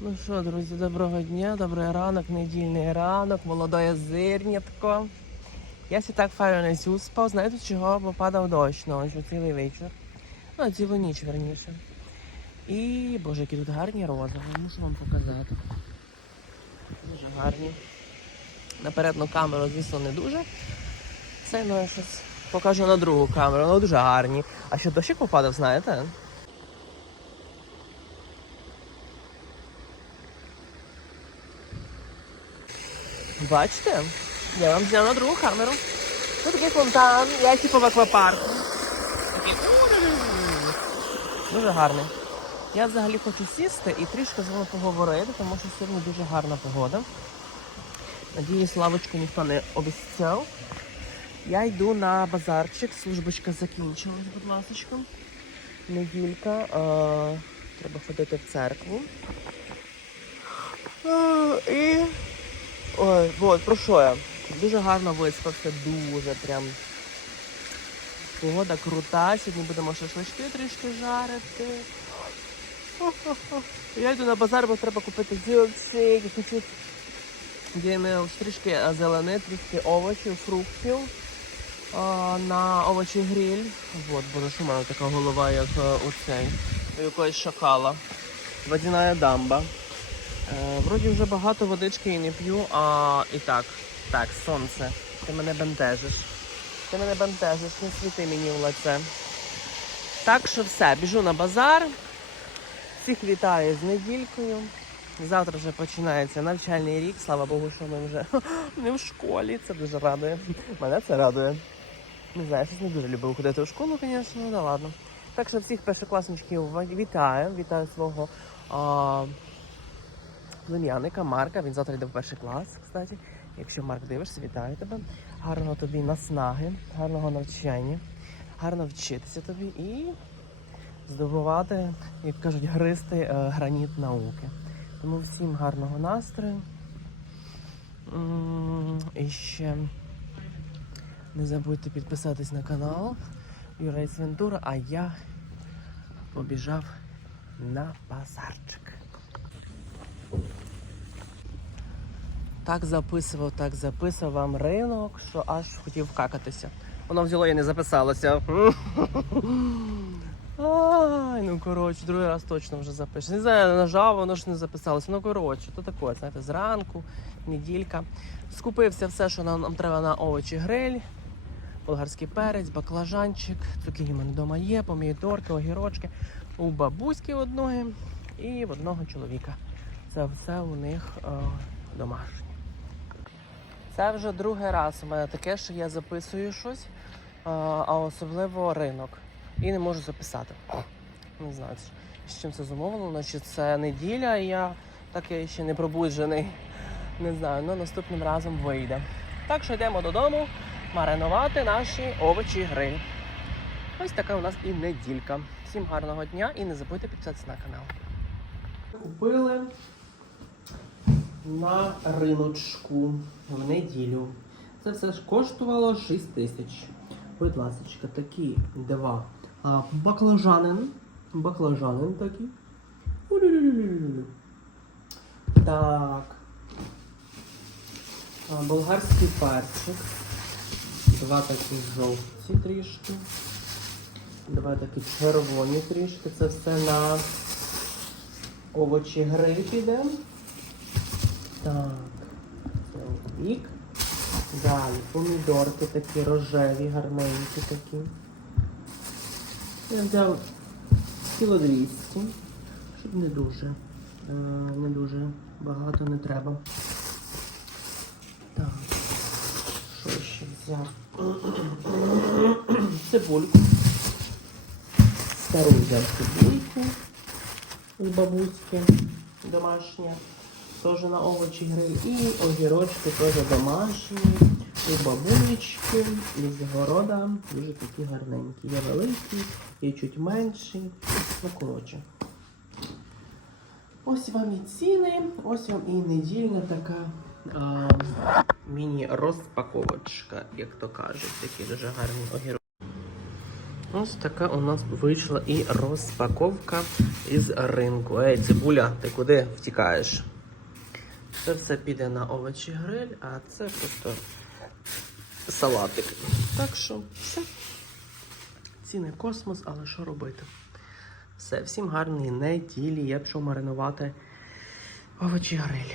Ну що, друзі, доброго дня, добрий ранок, недільний ранок, молодое зернятко. Я сі так файно не зюспав, знаєте чого? Бо падав дощ ночі, цілий вечір. Ну, цілу ніч, верніше. І, боже, які тут гарні розові, мушу вам показати. Дуже гарні. На передну камеру, звісно, не дуже. Це ну, я щось покажу на другу камеру, ну дуже гарні. А ще дощик попадав, знаєте? Бачите? Я вам зняла другу камеру. Ось такий фонтан, я типу в аквапарку. Дуже гарний. Я взагалі хочу сісти і трішки з вами поговорити, тому що сьогодні дуже гарна погода. Надіюсь, лавочку ніхто не обіцяв. Я йду на базарчик, службочка закінчилась, будь ласка. Неділька. Е, треба ходити в церкву. Е, і Ой, от, про що я? Дуже гарно виспався, дуже прям. Погода крута, сьогодні будемо шашлички трішки жарити. Я йду на базар, бо треба купити зілчик, хочу трішки зелени, трішки овочів, фруктів а, на овочі гриль. От, боже, що в мене така голова, як е, у цей, у якоїсь шакала. Водяна дамба. Е, Вроді вже багато водички і не п'ю, а і так. Так, сонце. Ти мене бентежиш. Ти мене бентежиш, не світи мені в лице. Так що все, біжу на базар. Всіх вітаю з недількою. Завтра вже починається навчальний рік. Слава Богу, що ми вже не в школі. Це дуже радує. Мене це радує. Не знаю, щось не дуже любив ходити в школу, звісно, ну да ладно. Так що всіх першокласничків вітаю. Вітаю свого. Плем'яника Марка. Він завтра йде в перший клас, кстати. Якщо Марк дивишся, вітаю тебе. Гарного тобі наснаги, гарного навчання, гарно вчитися тобі і здобувати, як кажуть, гристи е, граніт науки. Тому всім гарного настрою. І ще не забудьте підписатись на канал Юрейс Вентура, а я побіжав на базарчик. Так записував, так записував вам ринок, що аж хотів какатися. Воно взяло і не записалося. Ай, ну коротше, другий раз точно вже запише. Не знаю, нажав, воно ж не записалося. Ну коротше, то таке, знаєте, зранку, неділька. Скупився все, що нам, нам треба на овочі гриль, болгарський перець, баклажанчик, цукіні в мене вдома є, помідорки, огірочки. У бабуськи одної і в одного чоловіка. Це все у них е, домашнє. Це вже другий раз у мене таке, що я записую щось, а, особливо ринок. І не можу записати. Не знаю, з чим це зумовлено, чи це неділя, і я такий ще не пробуджений. Не знаю, але наступним разом вийде. Так що йдемо додому маринувати наші овочі гриль. Ось така у нас і неділька. Всім гарного дня і не забудьте підписатися на канал. Купили на риночку в неділю. Це все ж коштувало 6 тисяч. Будь ласка, такі два. А, баклажанин. Баклажанин такий. Так. А, болгарський перчик. Два такі жовті трішки. Два такі червоні трішки. Це все на овочі гриль піде. Так, це в бік. Далі помідорки такі рожеві, гарненькі такі. Я взяв кіло 200, щоб не дуже, е, не дуже багато не треба. Так, що ще взяв? Цибульку. Стару взяв цибульку у бабуськи домашня теж на овочі гриль. І огірочки теж домашні. У бабулечки із города. Дуже такі гарненькі. Є великі, є чуть менші. Ну, коротше. Ось вам і ціни, ось вам і недільна така міні-розпаковочка, як то кажуть. Такі дуже гарні огірочки. Ось така у нас вийшла і розпаковка із ринку. Ей, цибуля, ти куди втікаєш? Це все піде на овочі гриль, а це просто салатик. Так що все. Ціни космос, але що робити? Все, всім гарної неділі. Я пішов маринувати овочі гриль.